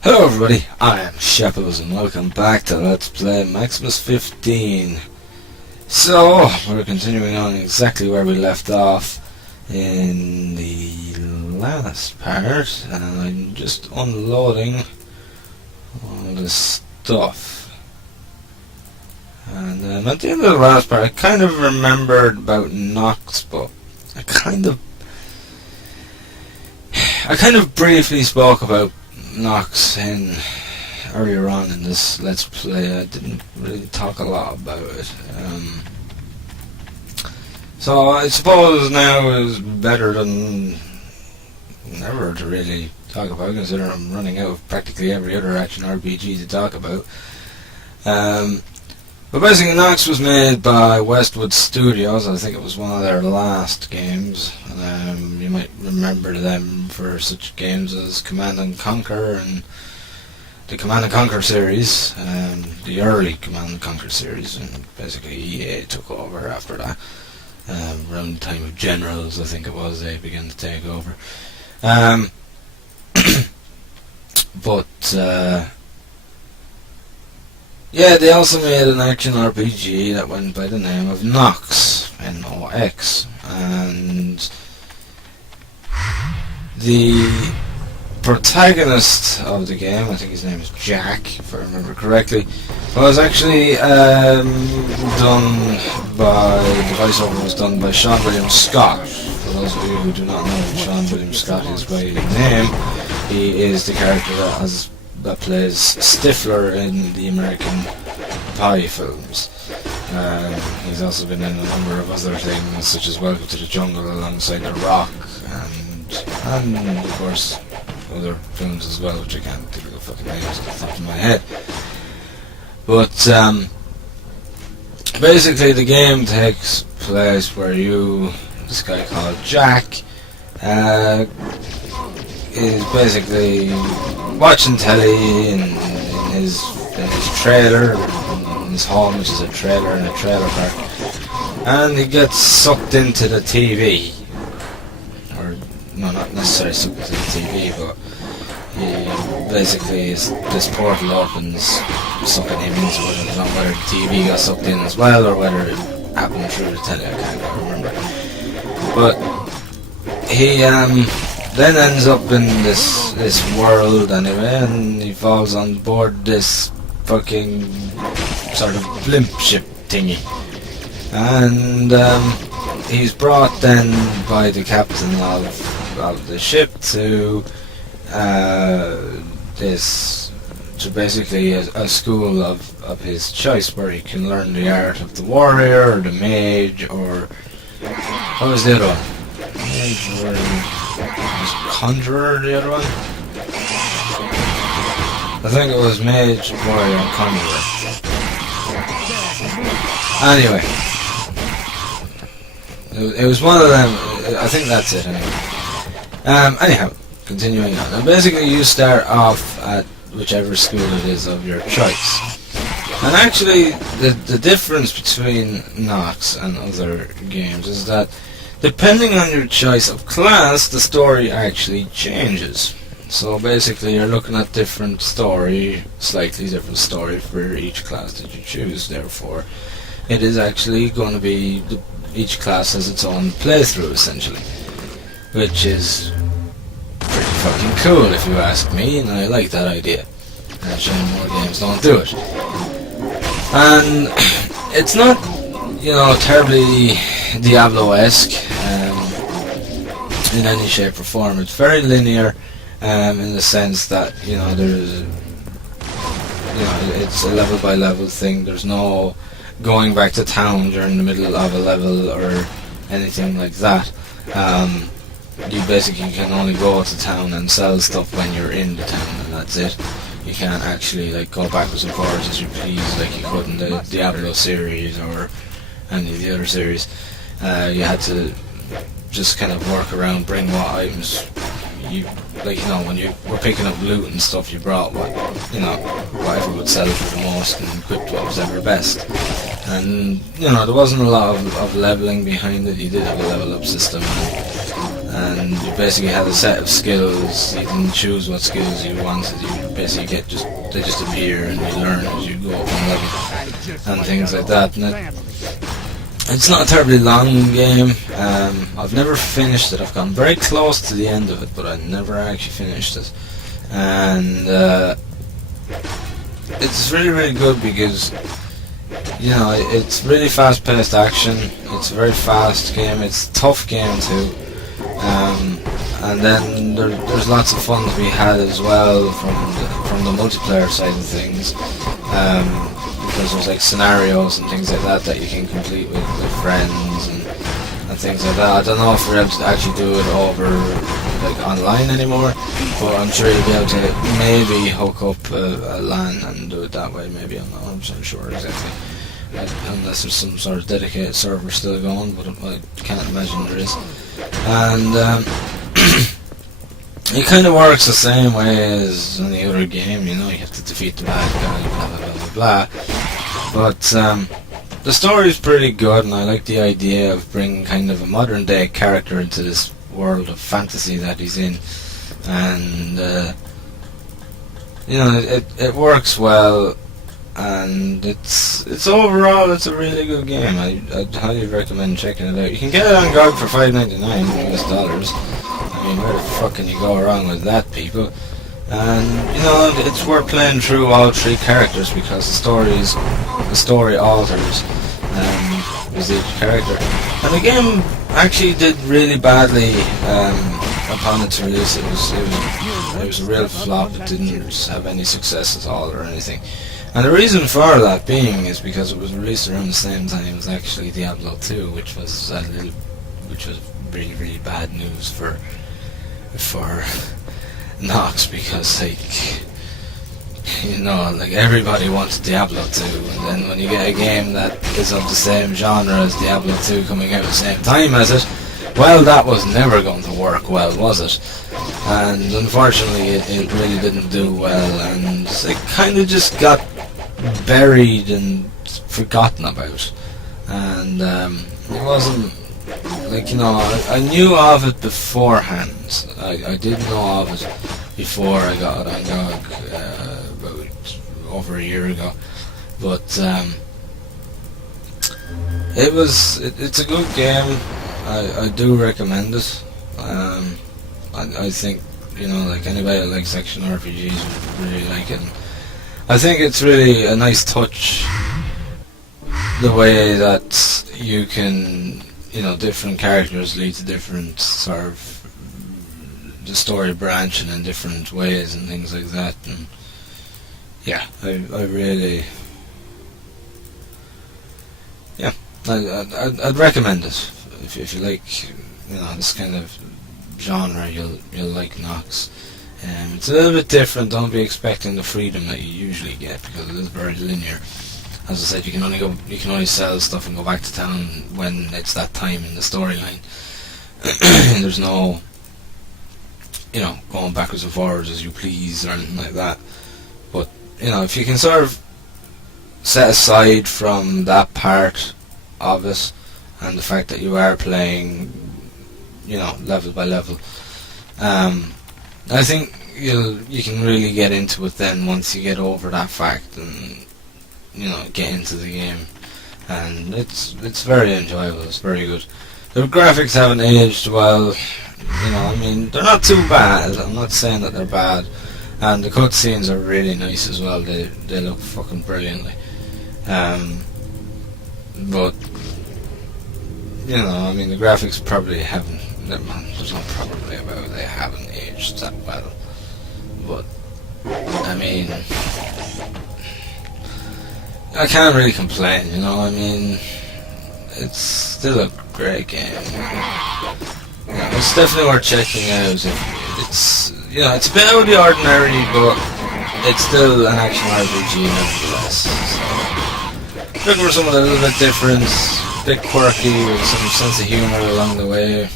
Hello everybody, I am Shepples and welcome back to Let's Play Maximus XV. So, we're continuing on exactly where we left off in the last part, and I'm just unloading all this stuff. And at the end of the last part I kind of remembered about Nox, but I kind of briefly spoke about Nox earlier on in this Let's Play. I didn't really talk a lot about it. So I suppose now is better than ever to really talk about, considering I'm running out of practically every other action RPG to talk about. But basically Nox was made by Westwood Studios. I think it was one of their last games. You might remember them for such games as Command and Conquer and the Command and Conquer series, the early Command and Conquer series, and basically EA took over after that. Around the time of Generals, I think it was, they began to take over. Yeah, they also made an action RPG that went by the name of Nox, N-O-X, and the protagonist of the game, I think his name is Jack, if I remember correctly, was actually the voiceover was done by Sean William Scott. For those of you who do not know who Sean William Scott is by name, he is the character that plays Stifler in the American Pie films. He's also been in a number of other things, such as Welcome to the Jungle alongside The Rock, and of course other films as well, which I can't think of the fucking names off the top of my head. But basically the game takes place where this guy called Jack, is basically watching telly in his trailer, in his home, which is a trailer in a trailer park, and he gets sucked into the TV. Or, no, not necessarily sucked into the TV, but this portal opens, sucking him into it. I don't know whether the TV got sucked in as well, or whether it happened through the telly, I can't remember. But he then ends up in this world anyway, and he falls on board this fucking sort of blimp ship thingy, and he's brought then by the captain of the ship to basically a school of his choice, where he can learn the art of the warrior or the mage, or what was the other one? Was Conjurer the other one? I think it was Mage, Warrior, and Conjurer. Anyway, it was one of them. I think that's it anyway. Anyhow, continuing on. And basically you start off at whichever school it is of your choice. And actually, the difference between Nox and other games is that depending on your choice of class, the story actually changes. So basically you're looking at slightly different story for each class that you choose. Therefore, it is actually going to be, each class has its own playthrough essentially, which is pretty fucking cool if you ask me, and I like that idea. And shame more games don't do it. And it's not, terribly Diablo-esque in any shape or form. It's very linear in the sense that it's a level by level thing. There's no going back to town during the middle of a level or anything like that. You basically can only go to town and sell stuff when you're in the town, and that's it. You can't actually go backwards and forwards as you please like you could in the Diablo series or any of the other series. You had to just kind of work around, bring what items when you were picking up loot and stuff, you brought whatever would sell for the most and equipped what was ever best. And there wasn't a lot of leveling behind it. You did have a level up system. and you basically had a set of skills. You didn't choose what skills you wanted. You basically they just appear, and you learn as you go up in level and things like that. And it's not a terribly long game. I've never finished it. I've gone very close to the end of it, but I never actually finished it. And it's really, really good because, you know, it's really fast-paced action. It's a very fast game. It's a tough game too. And then there's lots of fun to be had as well from the multiplayer side of things. Because there's like scenarios and things like that you can complete with friends and things like that. I don't know if we're able to actually do it over like online anymore, but I'm sure you'll be able to maybe hook up a LAN and do it that way. Maybe, I'm not 100% sure exactly, unless there's some sort of dedicated server still going, but I can't imagine there is. And it kind of works the same way as any other game, you know. You have to defeat the bad guy, blah blah blah blah blah. But the story is pretty good, and I like the idea of bringing kind of a modern day character into this world of fantasy that he's in. And you know, it works well, and it's overall it's a really good game. I'd highly recommend checking it out. You can get it on GOG for $5.99 US. I mean, where the fuck can you go wrong with that, people? And you know, it's worth playing through all three characters because the story alters with each character. And the game actually did really badly upon its release. It was a real flop. It didn't have any success at all or anything. And the reason for that being is because it was released around the same time as actually Diablo 2, which was really, really bad news for Nox, because like, you know, like everybody wants Diablo 2, and then when you get a game that is of the same genre as Diablo 2 coming out at the same time as it, well, that was never going to work well, was it? And unfortunately it really didn't do well, and it kind of just got buried and forgotten about. And it wasn't like, you know, I knew of it beforehand. I did know of it before I got it on GOG about over a year ago. But it's a good game. I do recommend it. I think, you know, like anybody that likes action RPGs would really like it. And I think it's really a nice touch, the way that you can, you know, different characters lead to different sort of the story branching in different ways and things like that. And yeah, I really, yeah, I'd recommend it if you like, you know, this kind of genre. You'll like Nox. It's a little bit different. Don't be expecting the freedom that you usually get, because it is very linear. As I said, you can only sell stuff and go back to town when it's that time in the storyline. There's no, you know, going backwards and forwards as you please or anything like that. But, you know, if you can sort of set aside from that part of it, and the fact that you are playing, you know, level by level, I think you can really get into it then once you get over that fact and, you know, get into the game. And it's very enjoyable. It's very good. The graphics haven't aged well. You know, I mean, they're not too bad. I'm not saying that they're bad. And the cutscenes are really nice as well. They look fucking brilliantly. But, you know, I mean, the graphics probably haven't. There's no probably about it. They haven't aged that well. But, I mean, I can't really complain, you know. I mean, it's still a great game. Yeah, it's definitely worth checking out. It's, you know, it's a bit out of the ordinary, but it's still an action RPG nevertheless. So, looking for something a little bit different, a bit quirky, with some sense of humour along the way.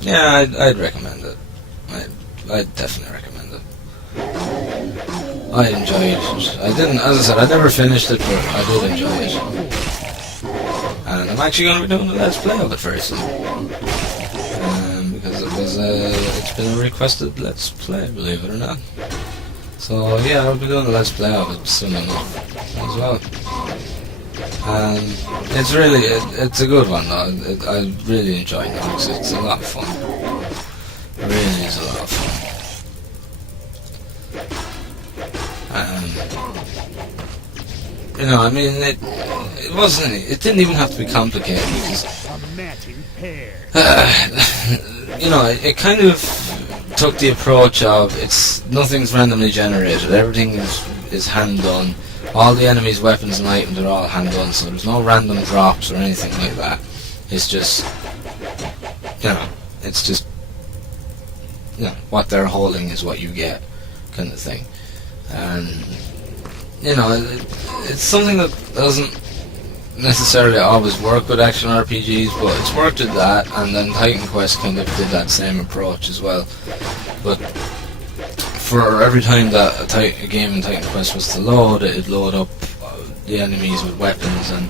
Yeah, I'd recommend it. I'd definitely recommend it. I enjoyed it. I didn't, as I said, I never finished it, but I did enjoy it. And I'm actually going to be doing a Let's Play of it very soon. been a requested Let's Play, believe it or not. So yeah, I'll be doing a Let's Play of it soon enough as well. And it's really, it's a good one though. I really enjoy Nox. It's a lot of fun. It really is a lot of fun. You know, I mean, it wasn't. It didn't even have to be complicated because, you know, it kind of took the approach of nothing's randomly generated. Everything is hand done. All the enemies' weapons and items are all hand done, so there's no random drops or anything like that. It's just, you know, it's just, you know, what they're holding is what you get, kind of thing. And you know, it's something that doesn't necessarily always work with action RPGs, but it's worked with that, and then Titan Quest kind of did that same approach as well. But for every time that a game in Titan Quest was to load, it'd load up the enemies with weapons and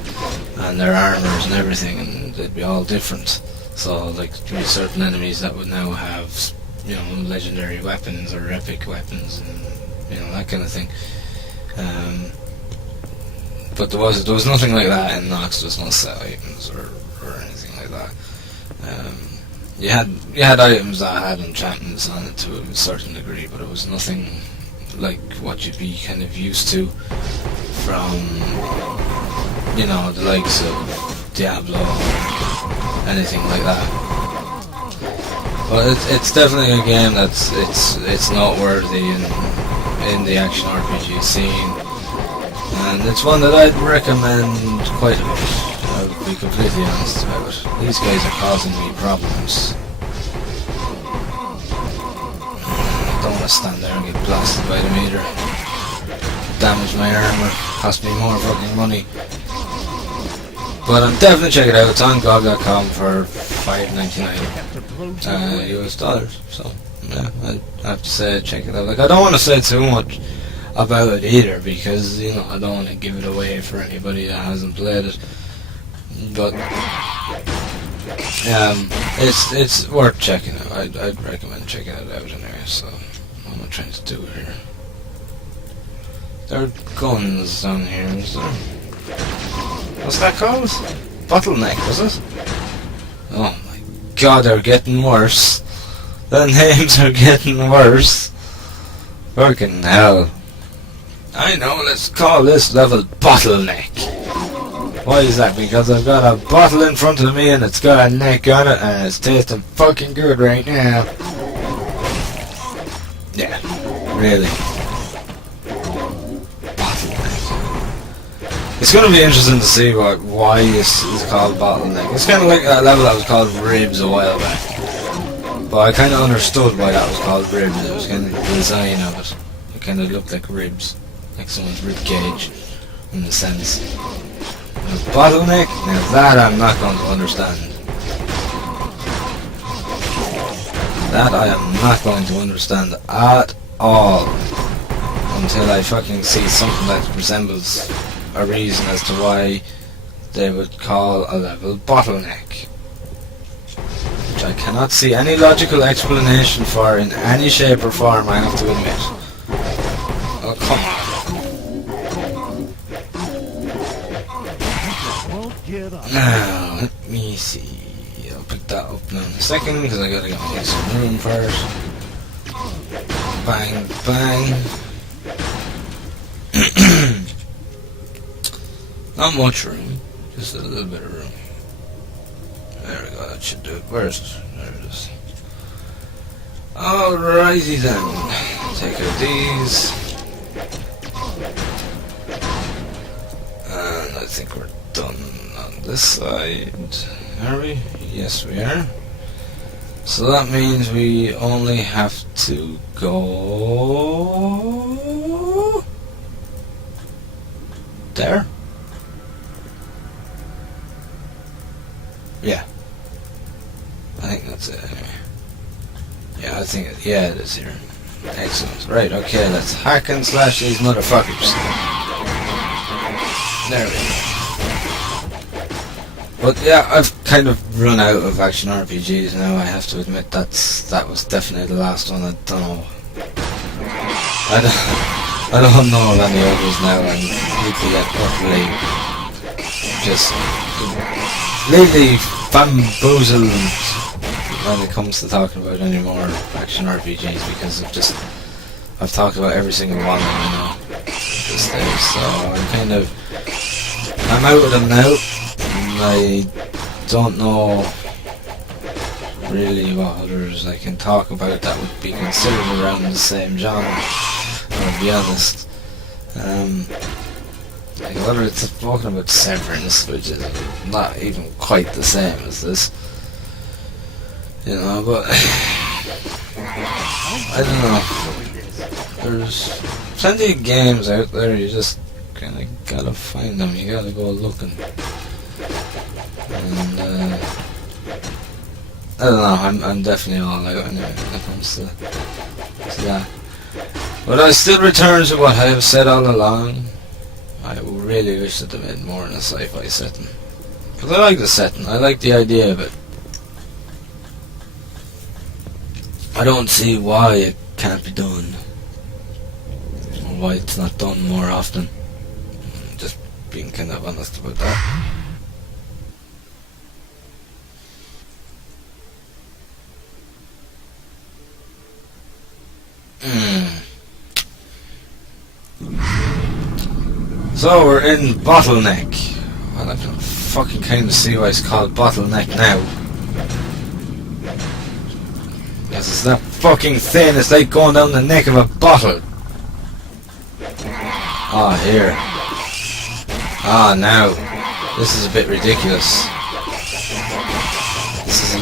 their armors and everything, and they'd be all different. So, like, there'd be certain enemies that would now have, you know, legendary weapons or epic weapons, and you know, that kind of thing. But there was nothing like that in Nox. There was no set items or anything like that. You had items that had enchantments on it to a certain degree, but it was nothing like what you'd be kind of used to from, you know, the likes of Diablo or anything like that. But it's definitely a game that's it's noteworthy in the action RPG scene. And it's one that I'd recommend quite a bit. I'll be completely honest about it. These guys are causing me problems. I don't want to stand there and get blasted by the meter. Damage my armor, cost me more fucking money. But I'm definitely checking it out. It's on GOG.com for $5.99 US dollars. So yeah, I have to say, check it out. Like, I don't want to say too much about it either, because, you know, I don't want to give it away for anybody that hasn't played it. But it's worth checking out. I'd recommend checking it out anyway. So what am I trying to do here? There are guns down here, is there? What's that called? Bottleneck, was it? Oh my god, they're getting worse. The names are getting worse. Fucking hell. I know, let's call this level Bottleneck. Why is that? Because I've got a bottle in front of me and it's got a neck on it and it's tasting fucking good right now. Yeah, really. Bottleneck. It's going to be interesting to see why this is called Bottleneck. It's kind of like that level that was called Ribs a while back. But I kind of understood why that was called Ribs. It was kind of the design of it. It kind of looked like ribs. Like someone's rib cage, in a sense. A bottleneck? Now that I'm not going to understand. That I am not going to understand at all. Until I fucking see something that resembles a reason as to why they would call a level Bottleneck. Which I cannot see any logical explanation for in any shape or form, I have to admit. Oh, come on. Now, let me see. I'll pick that up now in a second, because I gotta make some room first. Bang, bang. Not much room, just a little bit of room. There we go, that should do it. Where's it? There it is. Alrighty then. Take out these. And I think we're done on this side. Are we? Yes, we are. So that means we only have to go there. Yeah. I think that's it anyway. Yeah, I think it is here. Excellent. Right, okay, let's hack and slash these motherfuckers. There we go. But yeah, I've kind of run out of action RPGs now. I have to admit that was definitely the last one. I don't know. I don't know of any others now, and people get utterly just completely bamboozled when it comes to talking about any more action RPGs, because I've talked about every single one of them, you know, at this stage. So I'm out of them now, and I don't know really what others I can talk about that would be considered around the same genre, to be honest. Like whether it's talking about Severance, which is not even quite the same as this, you know, but I don't know. There's plenty of games out there, you just kinda gotta find them, you gotta go looking. And I don't know, I'm definitely all out anyway when it comes to that. But I still return to what I have said all along. I really wish that they made more in a sci-fi setting. Because I like the setting, I like the idea of it. I don't see why it can't be done, or why it's not done more often. Just being kind of honest about that. So we're in Bottleneck. Well, I can fucking kind of see why it's called Bottleneck now. Because it's that fucking thin, it's like going down the neck of a bottle. Ah, here. Ah, now. This is a bit ridiculous. This is a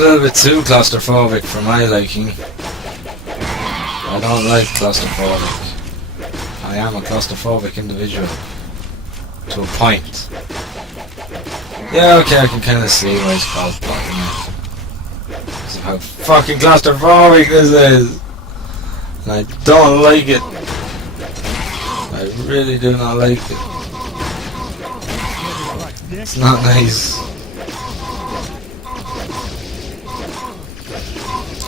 little bit too claustrophobic for my liking. I don't like claustrophobic. I am a claustrophobic individual. To a point. Yeah, okay, I can kind of see why it's called Bottleneck. Because of how fucking claustrophobic this is. And I don't like it. I really do not like it. It's not nice.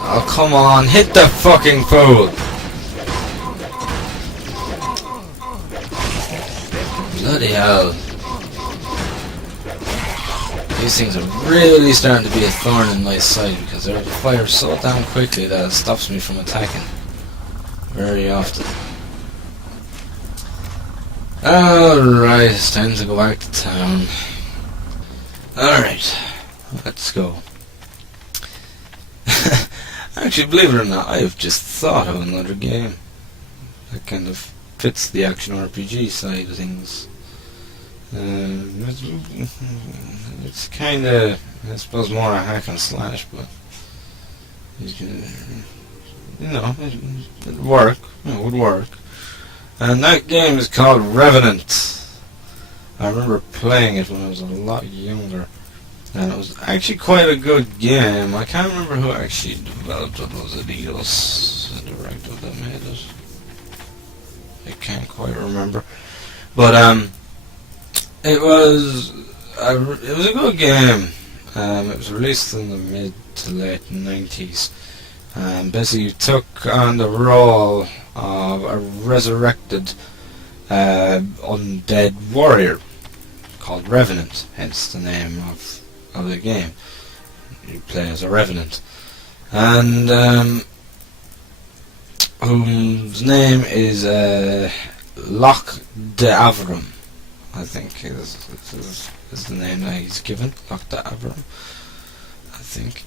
Oh, come on, hit the fucking fool! Bloody hell. These things are really starting to be a thorn in my side, because they fire so damn quickly that it stops me from attacking very often. Alright, it's time to go back to town. Alright, let's go. Actually, believe it or not, I have just thought of another game that kind of fits the action RPG side of things. It's kind of, I suppose, more a hack and slash, but you know, it'd work. It would work. And that game is called Revenant. I remember playing it when I was a lot younger, and it was actually quite a good game. I can't remember who actually developed it. Was it Eidos, the director that made it? I can't quite remember. But it was a good game. It was released in the mid to late 90s. Basically, you took on the role of a resurrected undead warrior called Revenant, hence the name of the game. You play as a Revenant, and whose name is Loch de Avram, I think is the name that he's given, Loch de Avram, I think.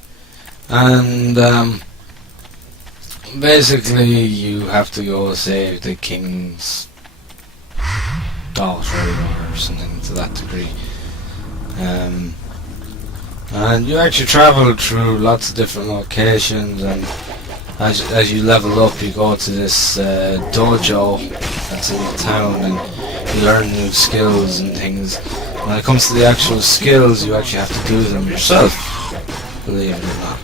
And basically you have to go save the king's daughter or something to that degree. And you actually travel through lots of different locations, and as you level up you go to this dojo that's in the town, and you learn new skills and things. When it comes to the actual skills, you actually have to do them yourself, believe it or not.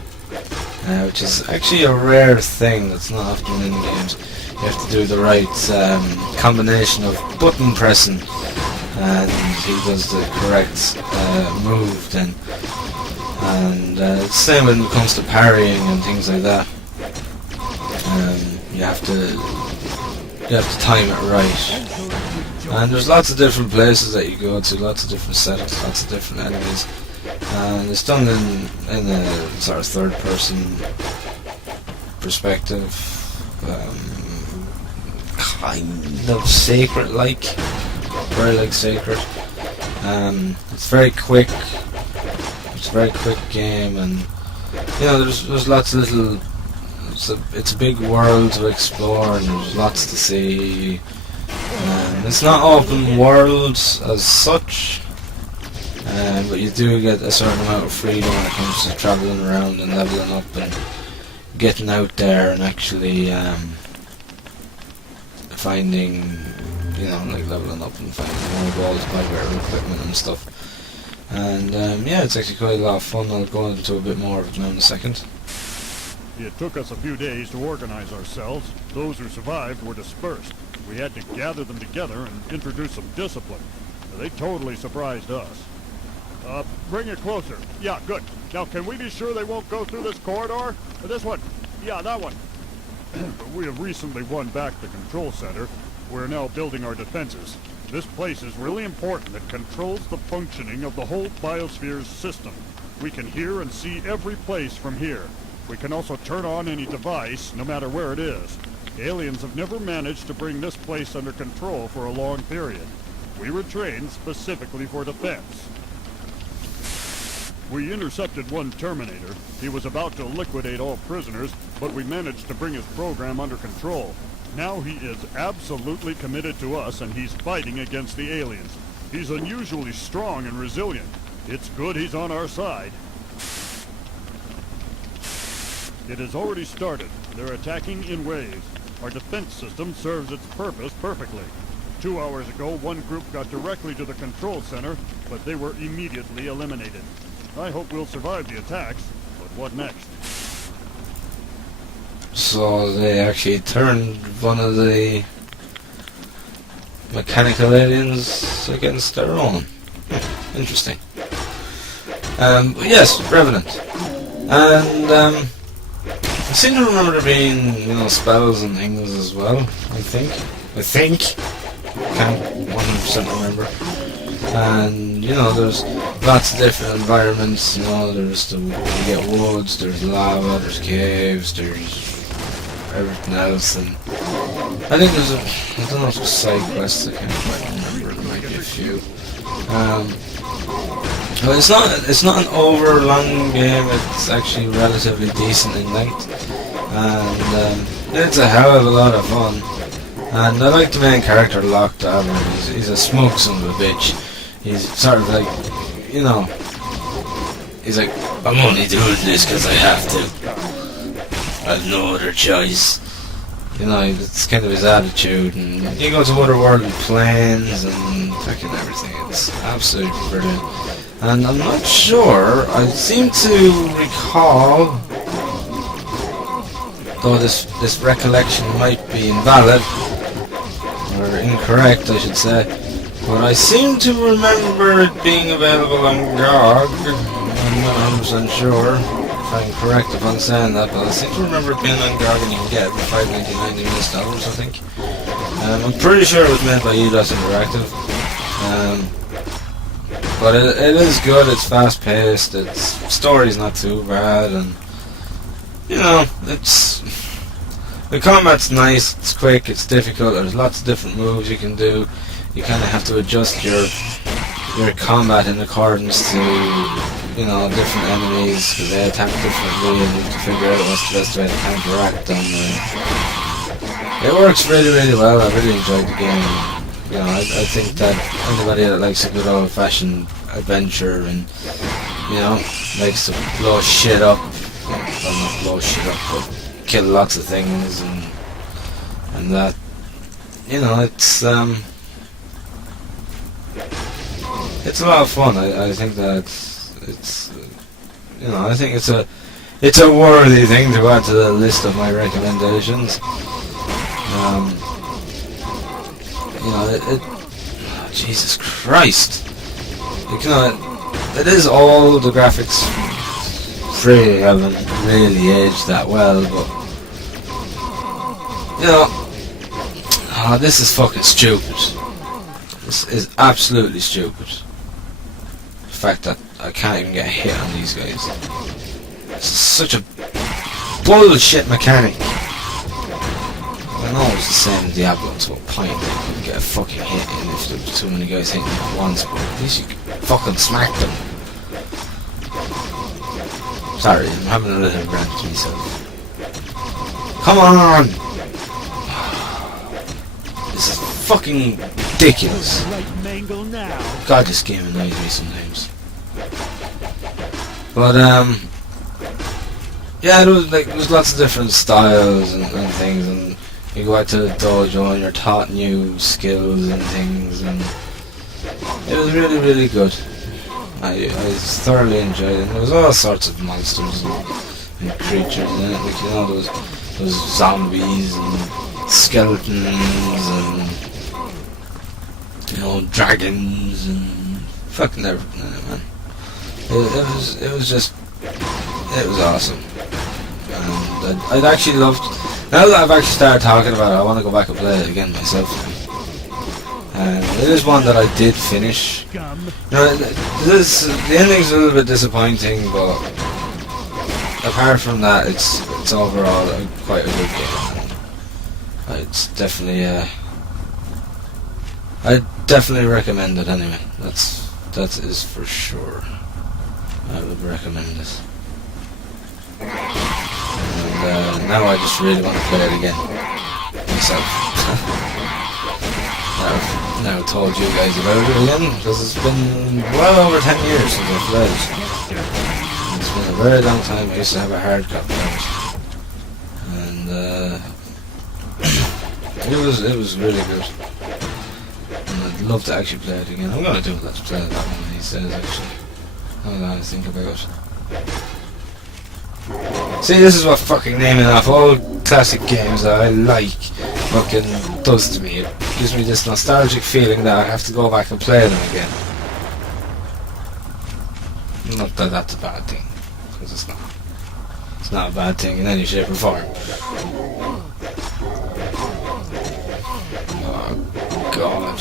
Which is actually a rare thing that's not often in games. You have to do the right combination of button pressing and he does the correct move then. And same when it comes to parrying and things like that. You have to time it right. And there's lots of different places that you go to, lots of different setups, lots of different enemies. And it's done in a sort of third person perspective, kind of sacred-like, very like sacred. It's very quick. It's a very quick game, and you know there's lots of little. It's a big world to explore, and there's lots to see. It's not open world as such, but you do get a certain amount of freedom when it comes to travelling around and leveling up and getting out there and actually finding, you know, like leveling up and finding more balls, buy better equipment and stuff. And yeah, it's actually quite a lot of fun. I'll go into a bit more of it now in a second. It took us a few days to organize ourselves. Those who survived were dispersed. We had to gather them together and introduce some discipline. They totally surprised us. Bring it closer. Yeah, good. Now, can we be sure they won't go through this corridor? This one. Yeah, that one. We have recently won back the control center. We're now building our defenses. This place is really important. It controls the functioning of the whole biosphere's system. We can hear and see every place from here. We can also turn on any device, no matter where it is. Aliens have never managed to bring this place under control for a long period. We were trained specifically for defense. We intercepted one Terminator. He was about to liquidate all prisoners, but we managed to bring his program under control. Now he is absolutely committed to us, and he's fighting against the aliens. He's unusually strong and resilient. It's good he's on our side. It has already started. They're attacking in waves. Our defense system serves its purpose perfectly. 2 hours ago, one group got directly to the control center, but they were immediately eliminated. I hope we'll survive the attacks, but what next? So they actually turned one of the mechanical aliens against their own. Interesting. But yes, Revenant. And I seem to remember there being, you know, spells and things as well, I think. Can't 100% remember. And, you know, there's lots of different environments, you know, you get woods, there's lava, there's caves, there's everything else, and I think I don't know if there's side quests, I can't quite remember, there might be a few. But it's not an over long game, it's actually relatively decent in length, and it's a hell of a lot of fun. And I like the main character, Locked Abner. He's a smoke son of a bitch. He's sort of like, you know, he's like, I'm only doing this because I have to. I've no other choice. You know, it's kind of his attitude. And you go to otherworldly planes and fucking everything. It's absolutely brilliant. And I'm not sure, I seem to recall, though this recollection might be invalid, or incorrect I should say, but I seem to remember it being available on GOG. I'm not 100% sure if I'm correct if I'm saying that, but I seem to remember it being on GOG and you can get it for $5.99 US dollars, I think. I'm pretty sure it was made by EDOS Interactive. But it is good, it's fast paced, its story's not too bad, and you know, the combat's nice, it's quick, it's difficult, there's lots of different moves you can do. You kind of have to adjust your combat in accordance to, you know, different enemies, because they attack differently, and you have to figure out what's the best way to counteract them. It works really, really well. I really enjoyed the game. You know, I think that anybody that likes a good old-fashioned adventure and, you know, likes to blow shit up, well, not blow shit up, but kill lots of things and that, you know, it's a lot of fun. I think that it's you know, I think it's a worthy thing to add to the list of my recommendations. You know, Jesus Christ. You know, it is all the graphics free, haven't really aged that well, but you know, this is fucking stupid. This is absolutely stupid. The fact that I can't even get a hit on these guys. This is such a bullshit mechanic. I know it's the same in Diablo to a point. You couldn't get a fucking hit in if there was too many guys hitting you at once, but at least you could fucking smack them. Sorry, I'm having a little rant to myself. Come on! This is fucking ridiculous. God, this game annoys me sometimes. But yeah, there's lots of different styles and things, and you go out to the dojo and you're taught new skills and things, and it was really, really good. I thoroughly enjoyed it. And there was all sorts of monsters and creatures in it, like, you know, those zombies and skeletons and, you know, dragons and fucking everything in it, man. It was awesome. And I'd actually loved, now that I've actually started talking about it, I want to go back and play it again myself. And it is one that I did finish. You know, the ending's a little bit disappointing, but apart from that, it's overall quite a good game. It's definitely I definitely recommend it anyway. That is for sure. I would recommend it. And now I just really want to play it again myself. I've now told you guys about it again, because it's been well over 10 years since I've played it. It's been a very long time. I used to have a hard copy of it. And it was really good. And I'd love to actually play it again. I'm going to do let's play that one these days, actually. I'm going to think about it. See, this is what fucking naming off old classic games that I like fucking does to me. It gives me this nostalgic feeling that I have to go back and play them again. Not that that's a bad thing, because it's not. It's not a bad thing in any shape or form. Oh God.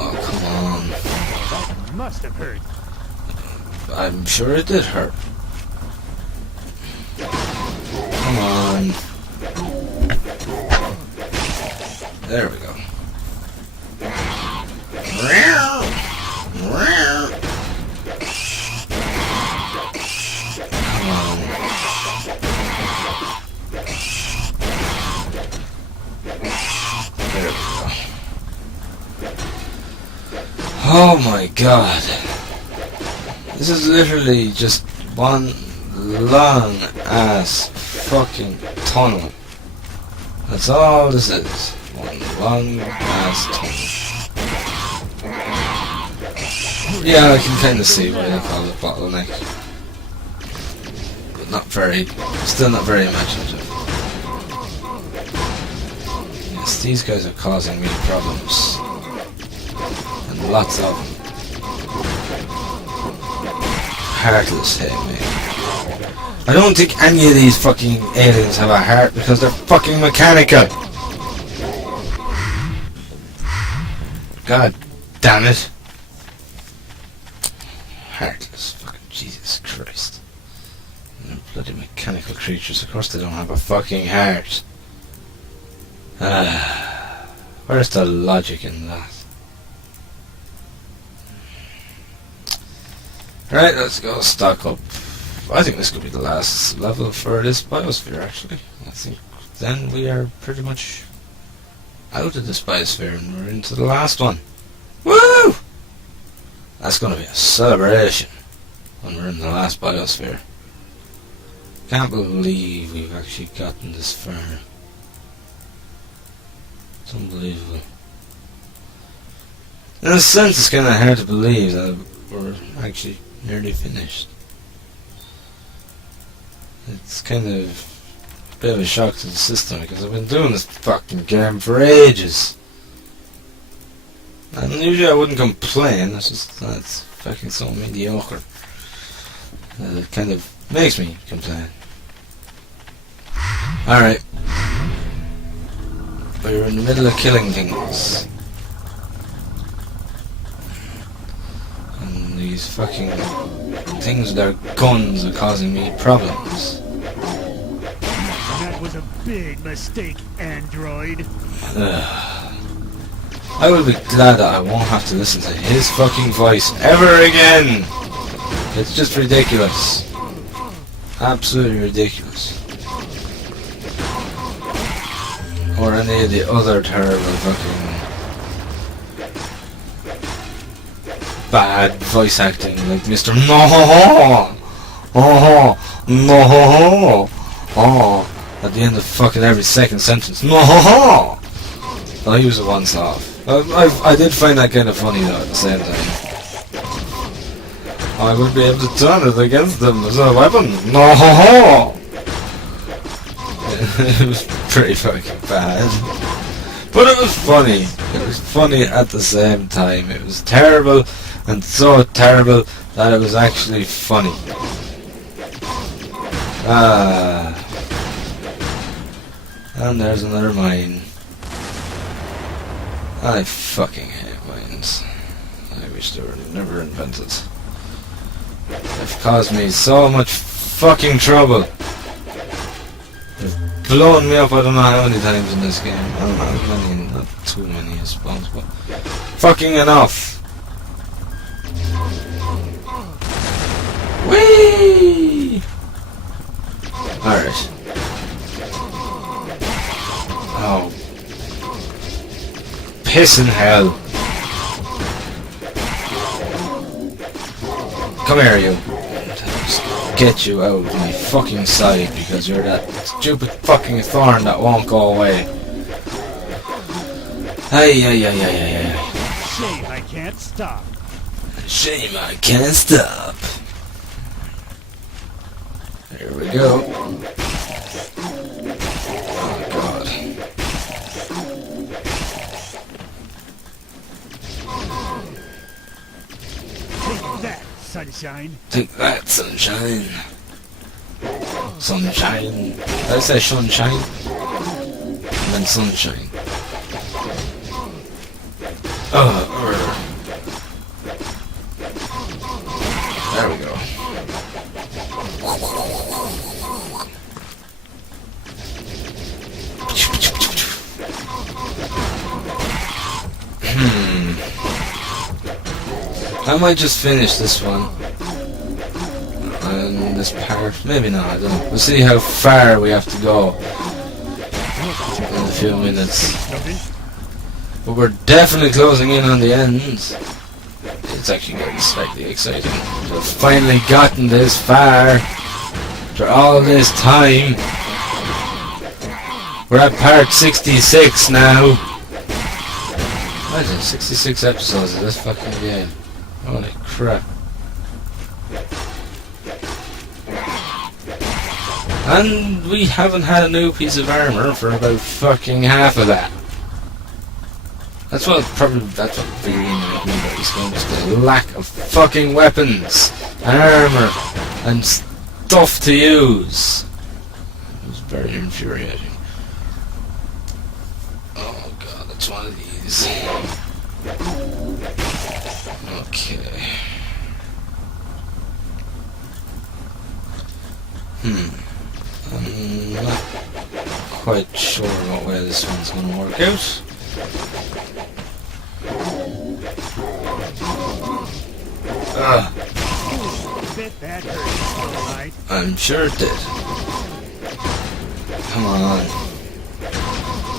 Oh, come on. Must have hurt. I'm sure it did hurt. Come on. There we go. Come on. There we go. Oh my God. This is literally just one long ass fucking tunnel. That's all this is. One long ass tunnel. Yeah, I can kind of see why they call it bottleneck. But not very, still not very imaginative. Yes, these guys are causing me problems. And lots of them. Heartless hit me. I don't think any of these fucking aliens have a heart because they're fucking mechanical. God damn it. Heartless. Fucking Jesus Christ. They're bloody mechanical creatures. Of course they don't have a fucking heart. Where's the logic in that? Right, let's go stock up. I think this could be the last level for this biosphere, actually. I think then we are pretty much out of this biosphere and we're into the last one. Woo! That's going to be a celebration when we're in the last biosphere. Can't believe we've actually gotten this far. It's unbelievable. In a sense, it's kind of hard to believe that we're actually nearly finished. It's kind of bit of a shock to the system because I've been doing this fucking game for ages. And usually I wouldn't complain, it's just that it's fucking so mediocre. It kind of makes me complain. Alright. We're in the middle of killing things. And these fucking things with their guns are causing me problems. That was a big mistake, android. I will be glad that I won't have to listen to his fucking voice ever again! It's just ridiculous. Absolutely ridiculous. Or any of the other terrible fucking bad voice acting like Mr. No, no, at the end of fucking every second sentence. No. Well, he was a once-off. I did find that kind of funny though at the same time. I would be able to turn it against them as a weapon. No. It was pretty fucking bad. But it was funny. It was funny at the same time. It was terrible, and so terrible that it was actually funny. And there's another mine. I fucking hate mines. I wish they were never invented. They've caused me so much fucking trouble. They've blown me up I don't know how many times in this game. I don't know how many, not too many I suppose, but fucking enough. Whee! Alright. Oh. Piss in hell. Come here, you. Just get you out of my fucking sight because you're that stupid fucking thorn that won't go away. Hey. Shame I can't stop. Shame I can't stop. Here we go. Oh god. Take that, sunshine. Take that, sunshine. Sunshine. Did I say sunshine? And then sunshine. There we go. I might just finish this one. And this part. Maybe not, I don't know. We'll see how far we have to go in a few minutes. But we're definitely closing in on the end. It's actually getting slightly exciting. We've finally gotten this far. After all this time. We're at part 66 now. Imagine 66 episodes of this fucking game. Holy crap. And we haven't had a new piece of armor for about fucking half of that. That's what really made me about this game, just the lack of fucking weapons, armor, and stuff to use. It was very infuriating. Oh god, it's one of these. Okay. I'm not quite sure what way this one's going to work out. I'm sure it did. Come on.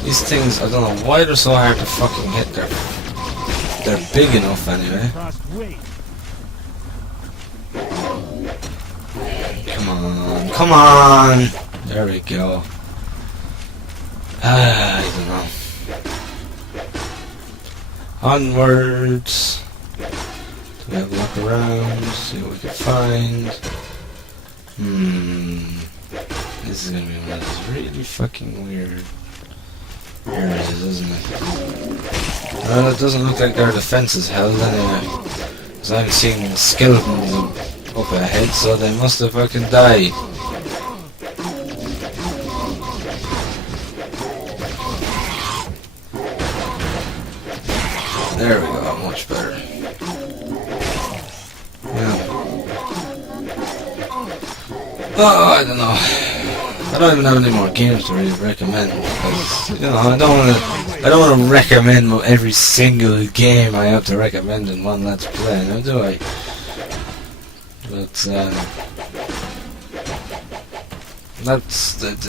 These things, I don't know why they're so hard to fucking hit. They're big enough anyway. Come on! There we go. I don't know. Onwards. We have a look around, see what we can find. This is gonna be one of those really fucking weird areas, isn't it? Well, it doesn't look like their defense is held anyway. Because I'm seeing skeletons up ahead, so they must have fucking died. There we go, much better. Yeah. Oh, I don't know. I don't even have any more games to really recommend because, you know, I don't want to recommend every single game I have to recommend in one Let's Play, now do I? But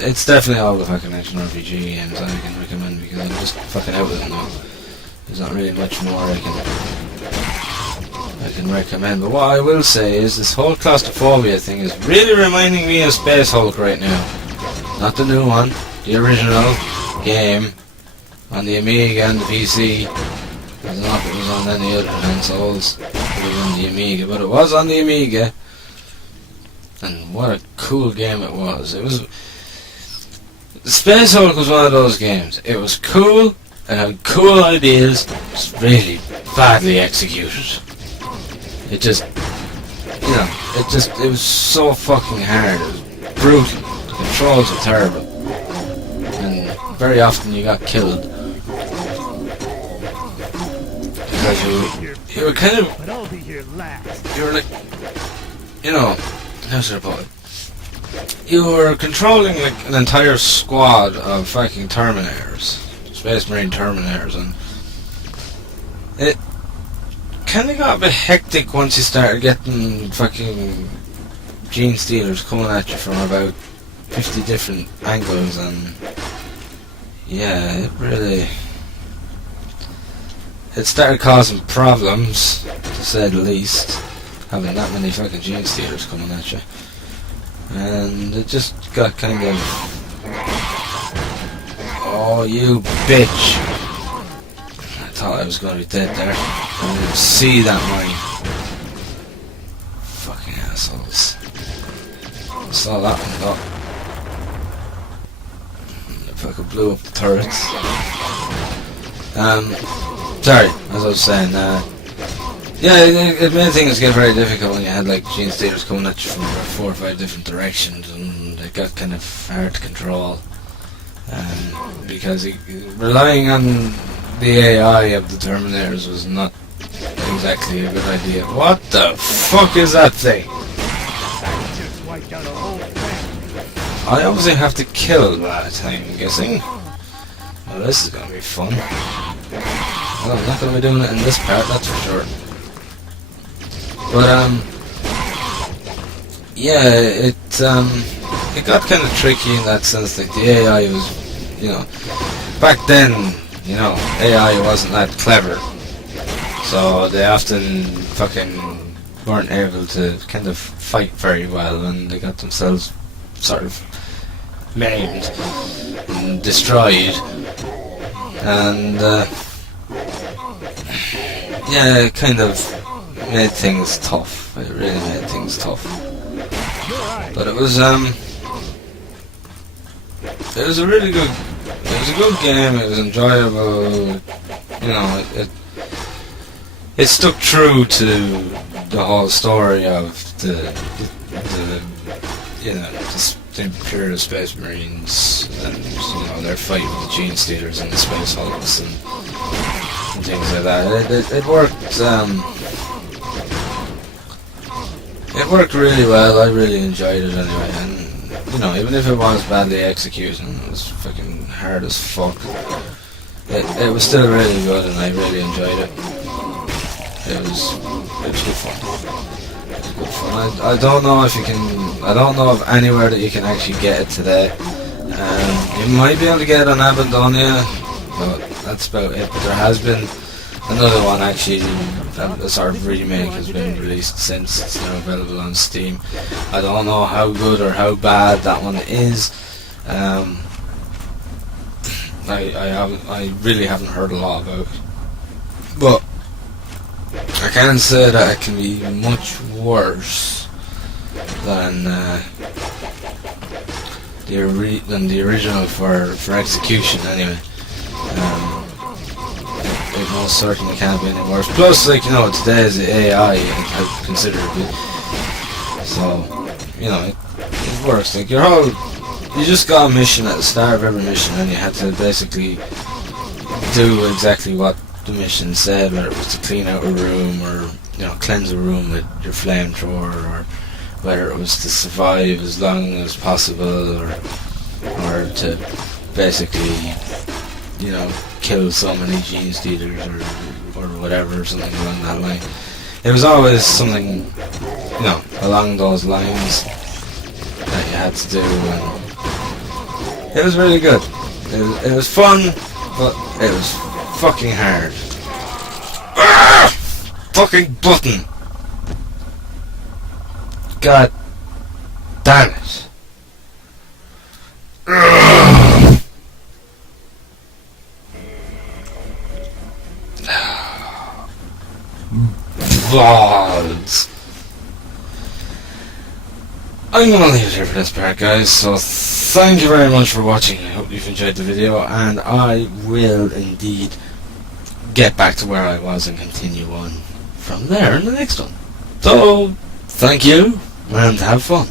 it's definitely all the fucking action RPG games I can recommend because I'm just fucking out with them now. There's not really much more I can recommend. But what I will say is this whole claustrophobia thing is really reminding me of Space Hulk right now. Not the new one, the original game on the Amiga and the PC. I don't know if it was on any other consoles. It was on the Amiga, but it was on the Amiga. And what a cool game it was. Space Hulk was one of those games. It was cool, and had cool ideas, just really badly executed. It just, you know, it was so fucking hard. It was brutal. The controls were terrible. And very often you got killed. Because you were kind of, But I'll be here last. you were like, you know, how should I put it? You were controlling like an entire squad of fucking Terminators. Space Marine Terminators, and it kind of got a bit hectic once you started getting fucking gene stealers coming at you from about 50 different angles, and yeah, it started causing problems, to say the least, having that many fucking gene stealers coming at you, and it just got kind of, oh, you bitch. I thought I was going to be dead there. I didn't see that mine. Fucking assholes. I saw that one, though. If I could blow up the turrets. Sorry, as I was saying, yeah, it made things get very difficult when you had like gene stealers coming at you from about 4 or 5 different directions, and it got kind of hard to control. Because relying on the AI of the Terminators was not exactly a good idea. What the fuck is that thing? I just wiped out a whole thing. I obviously have to kill that, I'm guessing. Well, this is gonna be fun. Well, I'm not gonna be doing it in this part, that's for sure. But, yeah, it got kind of tricky in that sense. Like, the AI was, you know, back then, you know, AI wasn't that clever, so they often fucking weren't able to kind of fight very well, and they got themselves sort of maimed and destroyed, and yeah, it kind of made things tough. It really made things tough. But it was a really good, it was a good game. It was enjoyable. You know, it stuck true to the whole story of the you know, the Imperial Space Marines, and you know, their fight with the Gene Stealers and the Space Hulks and things like that. It worked. It worked really well. I really enjoyed it anyway, and you know, even if it was badly executed and it was fucking hard as fuck, it was still really good, and I really enjoyed it. It was good fun. It was good fun. I don't know if you can. I don't know of anywhere that you can actually get it today. You might be able to get it on Abadonia, but that's about it. But there has been another one actually. A sort of remake has been released since. It's now available on Steam. I don't know how good or how bad that one is. I really haven't heard a lot about it, but I can say that it can be much worse than than the original for execution anyway. It most certainly can't be any worse. Plus, like, you know, today's AI considerably, so you know it works. Like you just got a mission at the start of every mission, and you had to basically do exactly what the mission said, whether it was to clean out a room or, you know, cleanse a room with your flamethrower, or whether it was to survive as long as possible, or to basically, you know, kill so many gene stealers or whatever, something along that line. It was always something, you know, along those lines that you had to do, and it was really good. It was fun, but it was fucking hard. Ah! Fucking button! God damn it! Ugh. Balls. I'm gonna leave it here for this part, guys, so thank you very much for watching. I hope you've enjoyed the video, and I will indeed get back to where I was and continue on from there in the next one. So, thank you, and have fun.